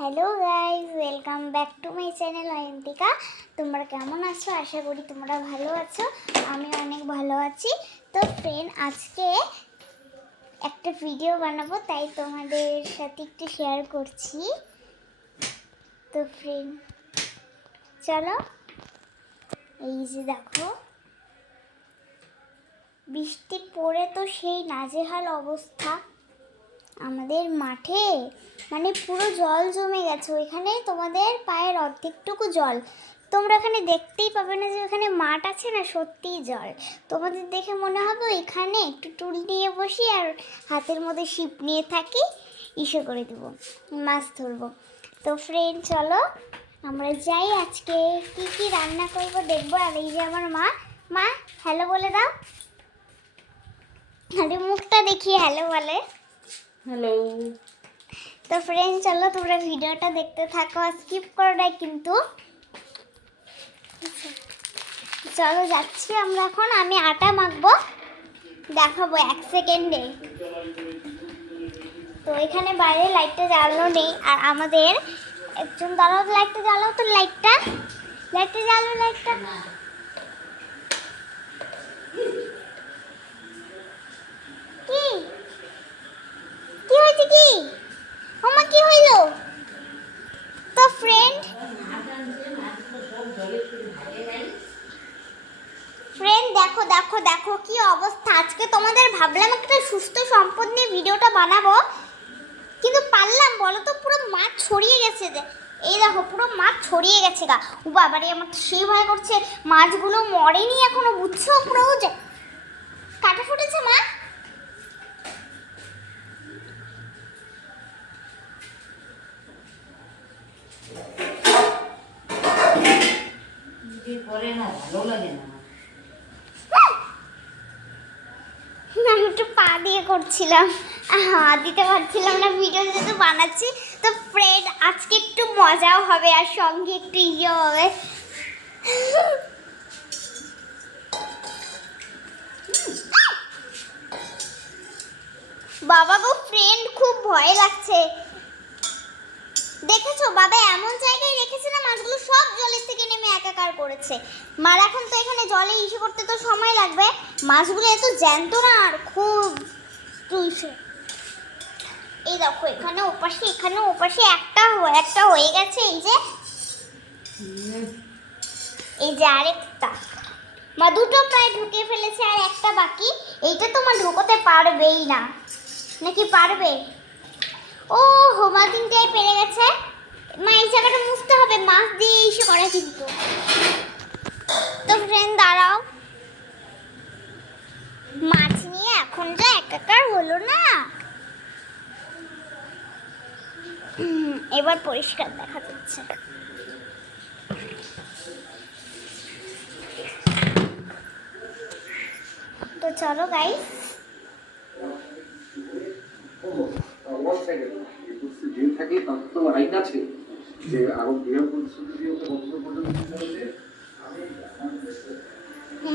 Hello guys, welcome back to my channel Ayantika. তোমরা কেমন আছো? আশা করি তোমরা ভালো আছো। আমি অনেক ভালো আছি। তো ফ্রেন্ড, আজকে একটা ভিডিও বানাবো, তাই তোমাদের সাথে একটু শেয়ার করছি। তো ফ্রেন্ড, চলো। এই যে দেখো, বৃষ্টি পড়ে তো সেই নাজেহাল অবস্থা আমাদের মাঠে, মানে পুরো জল জমে গেছে। ওইখানে তোমাদের পায়ের অর্ধেকটুকু জল। তোমরা এখানে দেখতেই পাবে না যে ওখানে মাঠ আছে, না সত্যিই জল। তোমাদের দেখে মনে হবে ওইখানে একটু টুল নিয়ে বসি আর হাতের মধ্যে ছিপ নিয়ে থাকি, ইসে করে দেবো, মাছ ধরবো। তো ফ্রেন্ড, চলো আমরা যাই। আজকে কি কি রান্না করবো দেখবো। আর এই যে আমার মা হ্যালো বলে দাও। আরে মুখটা দেখি হ্যালো বলে। হ্যালো। তো ফ্রেন্ড, চলো তোমরা ভিডিওটা দেখতে থাকো, আর স্কিপ করো না কিন্তু। চলো যাচ্ছি আমরা এখন। আমি আটা মাখবো, দেখাবো 1 সেকেন্ডে। তো এখানে বাইরে লাইটটা জ্বালানো নেই, আর আমাদের একজন দাঁড়াও, লাইটটা জ্বালাও তো, লাইটটা জ্বালো, লাইটটা। কি কি হয়েছে? কি মামা, কি হইলো? তো ফ্রেন্ড দেখো দেখো দেখো কি অবস্থা। আজকে তোমাদের ভাবলাম একটা সুস্থ সম্পদ নিয়ে ভিডিওটা বানাবো, কিন্তু পারলাম বলো তো? পুরো মাছ ছড়িয়ে গেছে। এই দেখো, পুরো মাছ ছড়িয়ে গেছে গা। ও বাবারে, আমার তো সেই ভয় করছে। মাছগুলো মরেনি এখনো, বুঝছো? পুরো কাটা ফুটেছে মা। পরে না ভালো লাগে না। আমি একটু পা দিয়ে করছিলাম, হাত দিতে পারছিলাম না, ভিডিও যেহেতু বানাচ্ছি। তো ফ্রেন্ড, আজকে একটু মজাও হবে আর সঙ্গে একটু ইয়ে হবে। বাবা গো ফ্রেন্ড, খুব ভয় লাগছে। দেখেছো বাবা এমন জায়গায় রেখেছে না, মাছগুলো সব জলের থেকে নেমে একাকার করেছে। মার এখন তো এখানে জলে ইসে করতে তো সময় লাগবে। মাছগুলো এত জ্যান্ত না, আর খুব তুইছে। এই দেখো, এখানে ওপাশে একটা হয়ে গেছে। এই যে আরেকটা মা, দুটো প্রায় ঢুকে ফেলেছে, আর একটা বাকি। এইটা তো মা ঢুকোতে পারবেই না, নাকি পারবে? ও হোমা, তিনটায় পেরে গেছে। মা এই জায়গাটা মুছতে হবে, মাছ দিয়ে এসে করে কিন্তু। তো ফ্রেন্ড দাঁড়াও, মাছ নিয়ে এখন যা একাকার হলো না, এবার পরিষ্কার দেখা যাচ্ছে। তো চলো গাইস,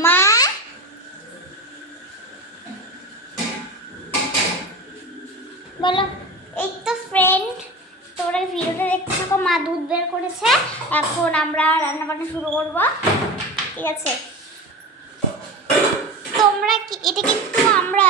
মা বলো। এই তো ফ্রেন্ড, তোমরা ভিডিওটা দেখতে থাকো। মা দুধ বের করেছে, এখন আমরা রান্না বান্না শুরু করবো, ঠিক আছে? তোমরা কি এটা কিন্তু আমরা